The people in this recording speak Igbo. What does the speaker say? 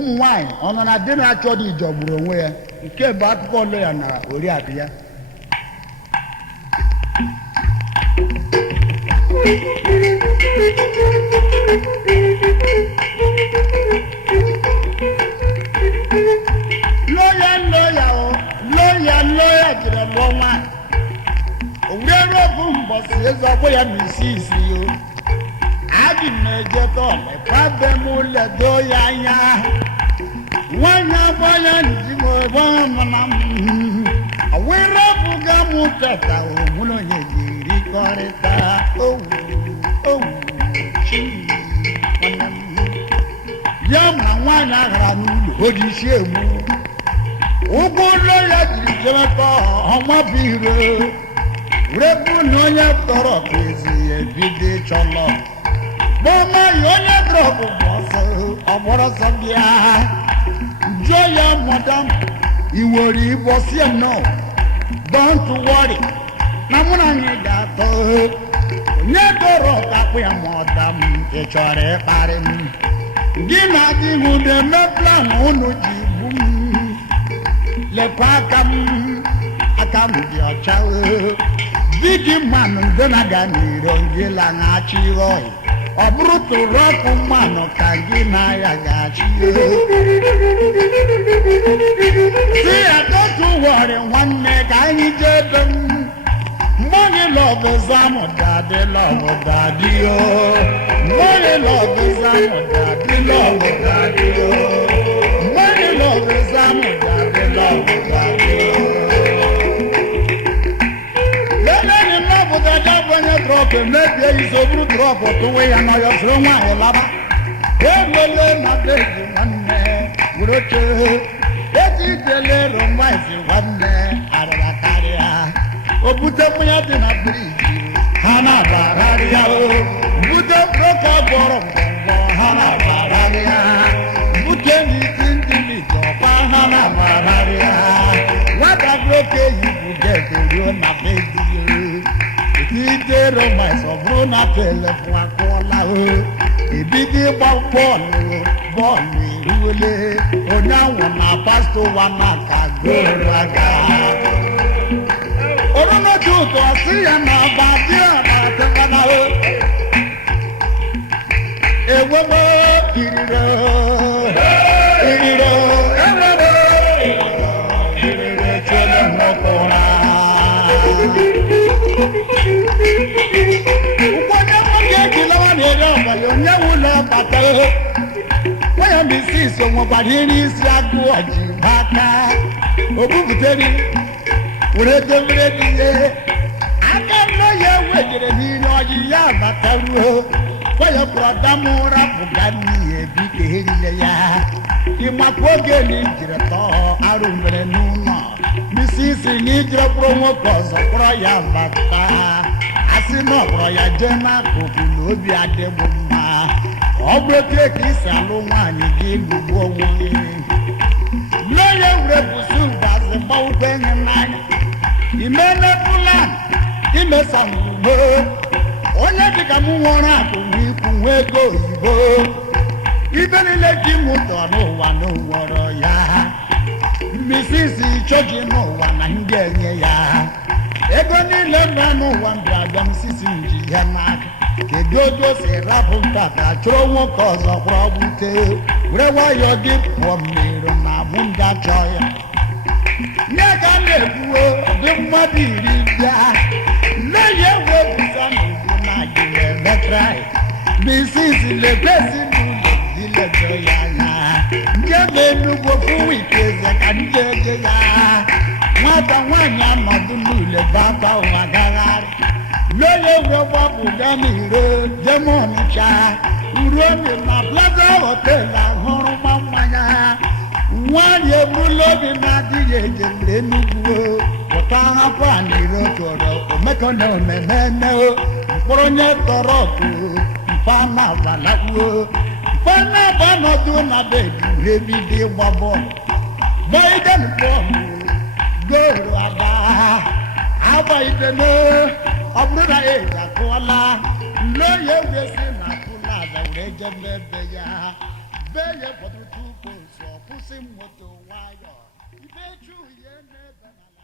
nwaanyị Ononadi na-achọ dị jọgburu onwe ya nke bụ akụkọ ọlụ ya na oriakụ ya lọ́yà jìrẹ̀ lọ́wọ́ òwúrẹ́rú ọ̀fun bọ̀ sí ẹ̀zọ́ bóyá mi sí ìsì o àbí mẹ́jẹ tó lẹ́ka bẹ́ mú lẹ́dọ́ yáyá wọ́n yá bọ́yá nìjí mo bọ́ mọ́nà àwẹ̀rẹ́ fúgá mú tẹ̀ta òmùnà yẹn yìí kọ́rẹ́ta òwú chí yá mà wọ́n yá rà nílò ó di sí èmú. Ugwu lọ́yà jìrì jẹ́mẹ́tọ́ ọmọ bìrì rẹ́bù ní onye tọrọ kezi ebide chọlọ bọ́mọ yìí onye drọ̀bù bọ̀sọ̀ ọ̀gbọ̀rọ̀sọ̀ bíà jọ ya mọ̀dám ìwòrì ìbọ̀sí ẹ̀ náà don't worry na mụ na anyị ga-atọ onye tọrọ kakpụ ya mọ̀dám ịchọrọ ịkparị m gị na adịghị na-eme plan unu ji bụ m lekwa aka m dị ọcha bigi mmanụ ndị na-aga n'iro gị la na-achị rọị ọ bụrụ tụrụ ọkụ mmanụ ka gị na-aya ga-achị si ya dotu wọrị nwanne ka anyị jee ebe m mgbe gị lọgụ zamụ dadị lọgụ dadị o mgbe gị lọgụ zamụ dadị lọgụ dadị o mgbe gị lọgụ zamụ dadị lọgụ dadị o leneni lọbụ dada bụ onye drọpụ emebie izoburu drọpụ tụwe ya na ya soro nwaanyị laba eruole na beji nwanne were oche eji idele romaisi nwanne arịra karịa o bute mmanya dị na briji ha na-abararịa o bute broka gwọrọ ngwọngwọ ha na-abararịa bute n'isi ndị liji ọkwa ha na-abararịa nwata broka eyi bụ gete ruo na beji ide romaisi ọ bụrụ na telefon akụọla o ebido ịgba bọọlụ eruole onye anwụ na pastọ wa na-aka goro aga orunodi ụtọ si ya na ọba dị ọna ewebe irire chele mọkụra ụkwọnye nwoke ejilawa na-ere ọbali onye wụlọ bata nwaya mbisi iso nwekwara iri isi agụ ọji aka obubutere were debere ihe aka nne ya wejere n'ire ọjị ya bataruo nwaya brọda m rapụga n'ihe bike erile ya ịmakwa oge na ijiri tọọ arụ mere n'ụlọ misi isi na ijiri kpụrụ nwoke ọzọ kpọrọ ya bata asị na ọ kpọrọ ya jee n'akụkụ na obi adịghị mma ọ bụ etu ka isi alụ nwaanyị gị lụgbu onwe gị nne ya were bụsi ụbazị gbawute enyi n'anya imele plan imesamugbo onye dịka m nwere akụ n'ikwu nwa ego oyibo ibe niile ji m ụtọ n'ụwa n'ụwọrọ ya misisi chọji n'ụwa na ndị enye ya ego niile mba n'ụwa mbịabịa m sisi m ji ya n'aka kedu otu o si rapụ nkata chọrọ nwoke ọzọ kpọrọ gbute were nwayọ gị pụọ mmiri na abụ ndị achọ ya nye ka na-ekwuo dị mmadụ iri bịa nne ya ewe busa n'ugwu na gịrị emetrai misisi lekwesị n'ụlọ diledo ya anya nke na-enugwu fụwa ikeze ka ndị ege ya nwata nwaanyị anọdụ n'ule bata ụwa gagharị lóye wọ́pọ̀ bùgánì ro jẹ́mọ̀ níta uromi na plaza hotel ahọ́rùn mọ́mọ́nyá wọ́n yẹ mú lóbi náà díye jẹ̀lẹ̀ nùgbò wọ́tá hapọ̀ àníró tọ̀rọ̀ òmẹ́kànnà mẹ́mẹ́mẹ́ o mkpọ́rọ́nyẹ tọrọ kù mfana balakwo mfana banọdún na bẹ́ẹ̀dì rebi dé gbọ́ bọ́ọ̀lù bẹ́ẹ̀ dẹ́nu bọ́ọ̀lù góòlù àbá ìdènà ọ bụrụ na ị ga-akụọla lóye wesi na akụla aza were je mmebe ya bee ya fọdụ 2 post si moto nwayọ ibe chu ihe n'ebe n'ala